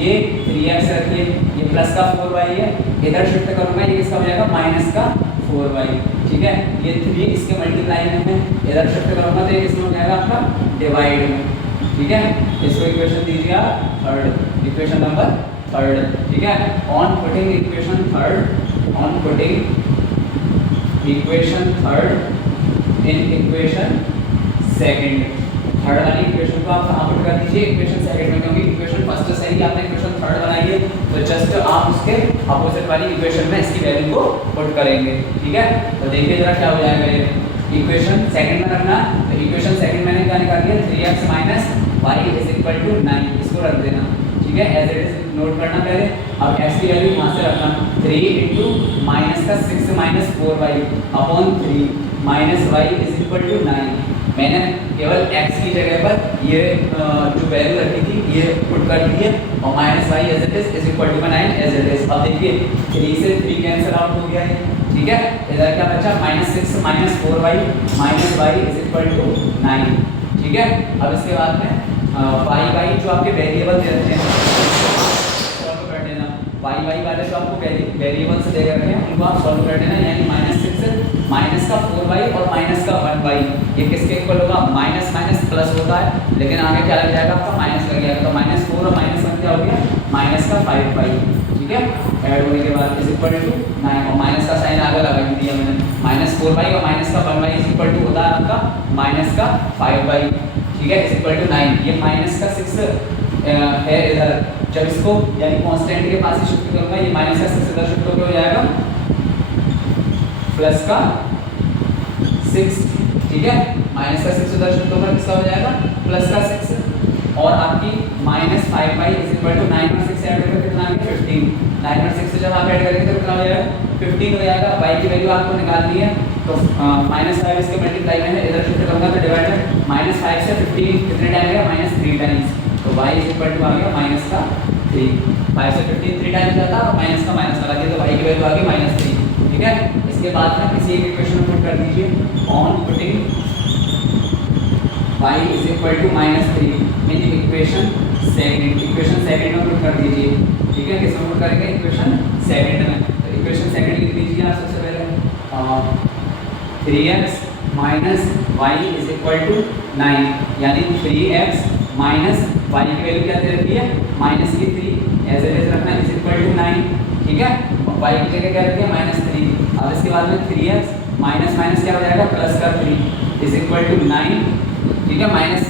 ये 3x रखिए, ये प्लस का 4y है, इधर शिफ्ट करूंगा ये किसका हो जाएगा, माइनस का 4y, ठीक है। ये 3 इसके मल्टीप्लाई में है, इधर शिफ्ट करूंगा तो ये किसमें हो जाएगा आपका डिवाइड में, ठीक है। इसको इक्वेशन दीजिए आप थर्ड, इक्वेशन नंबर थर्ड, ठीक है। On putting equation third, on putting equation third in equation second, third वाली इक्वेशन को आप कहाँ पुट कर दीजिए, इक्वेशन सेकंड में, क्योंकि इक्वेशन फर्स्ट से ही आपने इक्वेशन थर्ड बनाई है, तो जस्ट आप उसके अपोजिट वाली इक्वेशन में इसकी वैल्यू को पुट करेंगे, ठीक है। तो देखिए जरा क्या हो जाएगा, ये इक्वेशन सेकंड में रखना, तो इक्वेशन सेकंड मैंने क्या निकाल दिया, 3x - y = 9, इसको रख देना, ठीक है, एज इट इज नोट करना पहले। अब x की वैल्यू यहाँ से रखना, 3 × -6 - 4y/3 -y = 9। मैंने केवल x की जगह पर ये जो वैल्यू रखी थी ये पुट कर दी है, और -y as it is = 9 as it is. अब देखिए 3 से 3 कैंसिल आउट हो गया है, ठीक है, इधर क्या बचा, -6 - 4y -y = 9, ठीक है। अब इसके बाद में y जो आपके वेरिएबल दे रखे हैं सॉल्व कर देना, y वाले जो आपको वेरिएबल्स दे रखे हैं उनको आप सॉल्व कर देना, यानी -6 माइनस का 4y और माइनस का 1y, ये किसके इक्वल होगा, माइनस माइनस प्लस होता है, लेकिन आगे क्या लग जाएगा आपका, माइनस लग जाएगा, तो -4 और -1 क्या हो गया, माइनस का 5y, ठीक है। ऐड होने के बाद = 9, और माइनस का साइन आगे लगा दिया मैंने, -4y और माइनस का 1y = होता है आपका माइनस का 5y, ठीक है, = 9। ये माइनस का 6 है इधर, जब इसको यानी कांस्टेंट के पास ही शिफ्ट करूंगा, ये माइनस का 6 इधर शिफ्ट हो जाएगा प्लस का 6, ठीक है, माइनस का 6 इधर शिफ्ट होकर किसका हो जाएगा, प्लस का 6, और आपकी -5y इज इक्वल टू 9 और 6 ऐड करके कितना आ गया 15। 9 और 6 से जब आप ऐड करेंगे तो कितना हो जाएगा 15 हो जाएगा। y की वैल्यू आपको निकालनी है तो -5 इसके मल्टीप्लाई में है, इधर शिफ्ट करूंगा तो डिवाइड में -5 से 15 कितने टाइम गया -3 टाइम्स, तो y इज इक्वल टू आ गया -3। 5 से 15 3 टाइम्स जाता और माइनस का माइनस लगा दिया तो y की वैल्यू आ गई -3। ठीक है, इसके बाद में किसी एक इक्वेशन में पुट कर दीजिए on putting y is equal to -3 in equation second में पुट कर दीजिए। ठीक है, किस में पुट करेंगे इक्वेशन सेकंड में, तो इक्वेशन सेकंड लिख दीजिए आप सबसे पहले 3x minus y is equal to 9, यानी 3x माइनस y की वैल्यू क्या दे रखी है -3 एज इट इज रखना इज इक्वल टू 9। ठीक है, y की जगह क्या रखी है -3। अब इसके बाद में 3x माइनस माइनस क्या हो जाएगा प्लस का 3 इज इक्वल टू 9। ठीक है, माइनस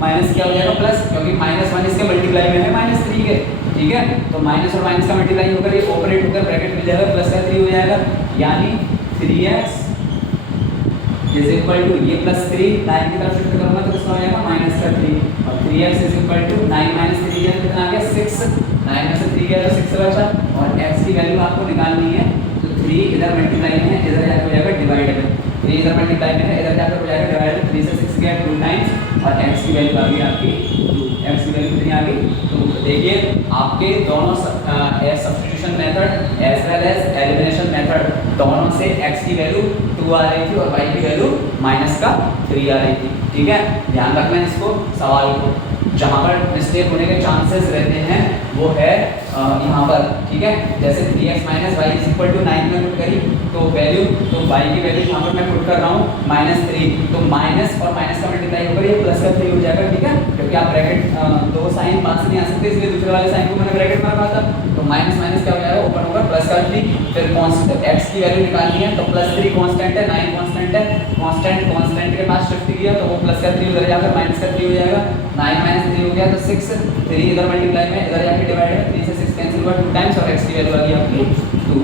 माइनस क्या हो जाएगा प्लस, क्योंकि -1 इसके मल्टीप्लाई में है -3 के। ठीक है, तो माइनस और माइनस का मल्टीप्लाई होकर ये ऑपरेट होकर ब्रैकेट मिल जाएगा प्लस का 3 हो जाएगा, यानी 3x इज इक्वल टू ये +3 9 की तरफ शिफ्ट करूंगा तो कितना हो जाएगा -3 और 3x इज इक्वल टू 9 - 3 कितना आ गया 6। 9 में से 3 गया तो 6 बचा और x की वैल्यू आपको निकालनी है, तो 3 इधर मल्टीप्लाई में है, इधर जाकर हो जाएगा डिवाइड में। 3 इधर मल्टीप्लाई में है, इधर जाकर हो जाएगा डिवाइड। 3 से 6 गया 2 टाइम्स और x की वैल्यू आ गई आपकी 2। x की वैल्यू कितनी आ गई 2। देखिए आपके दोनों substitution method as well as elimination method दोनों से x की वैल्यू 2 आ रही थी और y की वैल्यू -3 आ रही थी। ठीक है, ध्यान रखना इसको सवाल को, जहाँ पर मिस्टेक होने के चांसेस रहते हैं वो है यहाँ पर। ठीक है, जैसे 3x minus y is equal to 9 में पुट करी तो वैल्यू, तो y की वैल्यू यहाँ पर मैं पुट कर रहा हूँ -3, तो माइनस और माइनस का मल्टीप्लाई होकर ये प्लस का 3 हो जाएगा। ठीक है, क्योंकि आप ब्रैकेट दो साइन पास नहीं आ सकते, इसलिए दूसरे वाले साइन को मैंने ब्रैकेट में रखा था, तो माइनस माइनस क्या हो जाएगा ऊपर होगा प्लस का 3। फिर कांस्टेंट x की वैल्यू निकालनी है तो +3 कांस्टेंट है, 9 कांस्टेंट है, कांस्टेंट के पास शिफ्ट किया तो वो प्लस का 3 उधर जाकर माइनस का 3 हो जाएगा। 9 - 3 हो गया तो 6, 3 इधर मल्टीप्लाई में, इधर जाके डिवाइड में, 3 से 6 कैंसिल हुआ 2 टाइम्स और x की वैल्यू आ गई आपकी 2।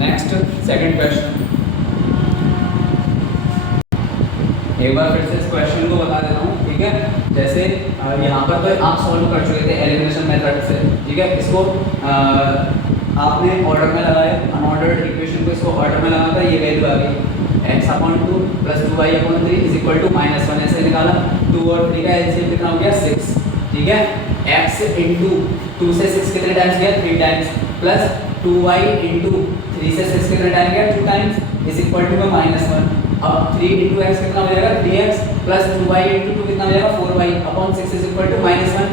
नेक्स्ट सेकंड क्वेश्चन, एक बार फिर से इस क्वेश्चन को बता देता हूँ। ठीक है, जैसे यहाँ पर तो आप सॉल्व कर चुके थे एलिमिनेशन मेथड से। ठीक है, इसको आपने ऑर्डर में लगाया, अनऑर्डर्ड इक्वेशन को इसको ऑर्डर में लगाकर ये वैल्यू आ गई x/2 + 2y/3 is equal to -1 ऐसे निकाला। 2 और 3 का एलसीएम कितना हो गया 6। ठीक है, x इंटू 2 से 6 कितने टाइम्स गया 3 टाइम्स, प्लस 2y इंटू 3 से 6 कितने टाइम गया 2 टाइम्स इज इक्वल टू -1। अब 3 इंटू x कितना हो जाएगा 3x प्लस 2y इंटू 2 कितना हो जाएगा 4y/6 इज इक्वल टू -1।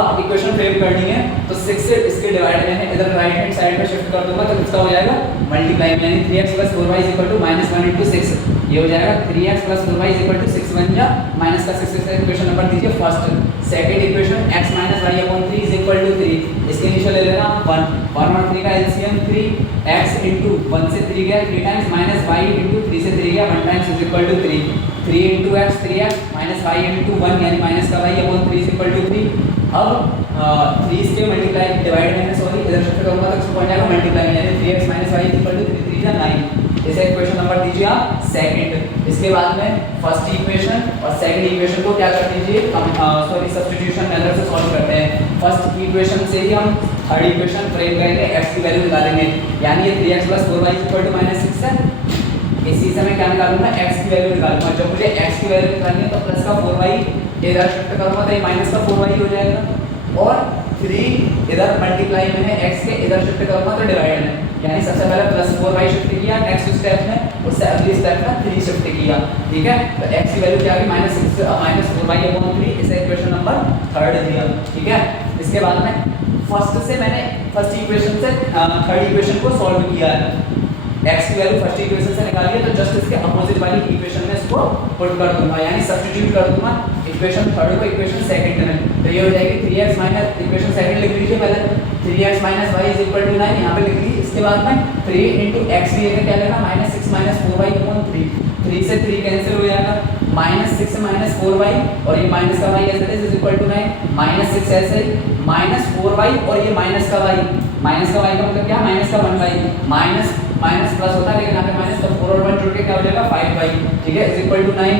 अब इक्वेशन फ्रेम करनी है तो 6 से इसके डिवाइड में है, इधर राइट हैंड साइड में शिफ्ट कर दूंगा तो किसका हो जाएगा मल्टीप्लाई में, यानी 3x + 4y is equal to -1 into 6। ये हो जाएगा 3x + 4y is equal to 6 बन जा माइनस का 6 से इक्वेशन नंबर दीजिए first. Second equation x - y/3 is equal to 3, इसके इनिशियल ले लेना 1 और 3 का एलसीएम 3, x इंटू 1 से 3 गया 3 टाइम्स माइनस y इंटू 3 से 3 गया 1 times is equal to 3। 3 into x 3x minus y into 1 यानी माइनस का y/3 इज इक्वल टू 3। अब 3 के मल्टीप्लाई डिवाइड में सॉरी इधर शिफ्ट करूंगा तो इसको पड़ जाएगा मल्टीप्लाई में, यानी 3x minus y is equal to 3 3 9। इसे इक्वेशन नंबर दीजिए आप सेकंड। इसके बाद में फर्स्ट इक्वेशन और सेकंड इक्वेशन को क्या कर दीजिए सब्स्टिट्यूशन मेथड से सॉल्व करते हैं। फर्स्ट इक्वेशन से ही हम थर्ड इक्वेशन फ्रेम करेंगे, x की वैल्यू निकालेंगे, यानी ये 3x + 4y is equal to -6 है। इसी से मैं क्या निकालूंगा x की वैल्यू निकालूंगा। जब मुझे x की वैल्यू निकालनी है तो प्लस का 4y इधर शिफ्ट करूंगा तो ये माइनस का 4y हो जाएगा और 3 इधर मल्टीप्लाई में है, x के इधर शिफ्ट करूंगा तो डिवाइड में, यानी सबसे पहले प्लस 4y शिफ्ट किया, नेक्स्ट स्टेप में उससे अगली स्टेप में 3 शिफ्ट किया। ठीक है, तो x की वैल्यू क्या आ गई -4y/3, इसे इक्वेशन नंबर थर्ड दिया। ठीक है, इसके बाद में फर्स्ट से मैंने फर्स्ट इक्वेशन से थर्ड इक्वेशन को सॉल्व किया है। x की वैल्यू फर्स्ट इक्वेशन से निकाली है तो जस्ट इसके अपोजिट वाली इक्वेशन में इसको पुट कर दूंगा, यानी सब्स्टिट्यूट कर दूंगा इक्वेशन थर्ड को इक्वेशन सेकंड में। तो ये हो जाएगी 3x माइनस इक्वेशन सेकंड लिख लीजिए पहले, 3x minus y is equal to 9 यहाँ पे लिख ली। इसके बाद में 3 इंटू एक्स लिए क्या लेना -6 - 4y/3, 3 से 3 कैंसिल हो जाएगा, -6 - 4y और ये माइनस का y ऐसे इज इक्वल टू 9, -6 ऐसे -4y और ये माइनस का y का मतलब क्या माइनस का 1y, माइनस प्लस होता है लेकिन यहाँ पे माइनस, तो 4 और 1 जोड़ के क्या हो जाएगा 5y। ठीक है, इज इक्वल टू 9।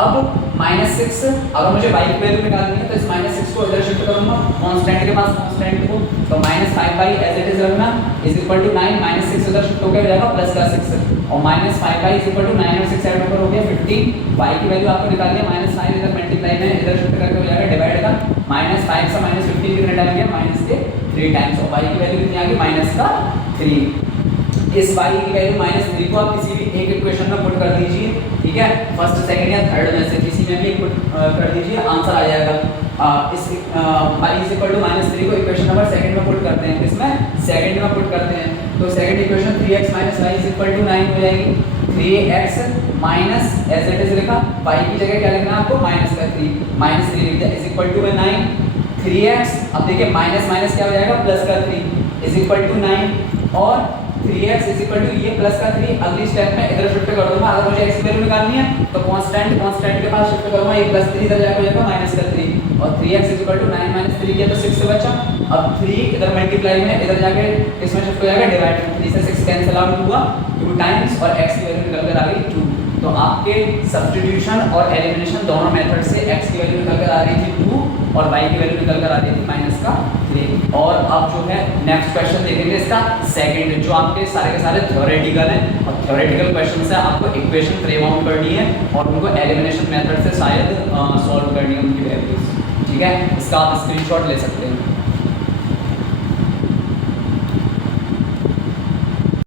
अब -6 अगर मुझे y की वैल्यू निकालनी है तो इस -6 को इधर शिफ्ट करूंगा कांस्टेंट के पास कांस्टेंट को, तो -5 एज इट इज रखना इज इक्वल टू 9, -6 इधर शिफ्ट हो गया प्लस का 6 और -5 इज इक्वल टू 9 और 6 ऐड होकर हो गया 15। y की वैल्यू आपको निकालनी है -5 इधर मल्टीप्लाई में इधर शिफ्ट करके हो जाएगा डिवाइड का -5 से -15 कितने टाइम गया माइनस के 3 टाइम्स और y की वैल्यू कितनी आ गई -3। इस y की वैल्यू -3 को आप किसी भी एक इक्वेशन में पुट कर दीजिए, ठीक है, फर्स्ट सेकंड या थर्ड में से किसी में भी पुट कर दीजिए, आंसर आ जाएगा। इस y इज इक्वल टू -3 को इक्वेशन नंबर सेकंड में पुट करते हैं, किसमें सेकंड में पुट करते हैं, तो second equation 3x y is equal to 9 हो जाएगी। 3x minus as it is लिखा, y की जगह क्या लिखना है आपको -3 लिख दिया इज इक्वल टू 9 3x। अब देखिए माइनस माइनस क्या हो जाएगा प्लस का 3 इज इक्वल टू 9 और 3x इज इक्वल टू ये प्लस का 3 अगली स्टेप में इधर शिफ्ट कर दूंगा। अगर मुझे x की वैल्यू निकालनी है तो कांस्टेंट के पास शिफ्ट करूंगा, ये प्लस 3 इधर जाकर हो जाएगा माइनस का 3 और 3x is equal to 9 minus 3 किया तो 6 से बचा। अब 3 इधर मल्टीप्लाई में इधर जाके इसमें शिफ्ट हो जाएगा डिवाइड में, 3 से 6 कैंसिल आउट हुआ 2 टाइम्स और x की वैल्यू निकल कर आ गई 2। तो आपके सब्स्टिट्यूशन और एलिमिनेशन दोनों मेथड से x की वैल्यू निकल कर आ रही थी 2 और y की वैल्यू निकल कर आ रही थी -3। और अब जो है नेक्स्ट क्वेश्चन देखेंगे इसका सेकंड, जो आपके सारे के सारे थ्योरेटिकल हैं और थ्योरेटिकल क्वेश्चन से आपको इक्वेशन फ्रेम आउट करनी है और उनको एलिमिनेशन मेथड से शायद सॉल्व करनी है उनकी वैल्यूज, ठीक है। इसका आप स्क्रीनशॉट ले सकते हैं।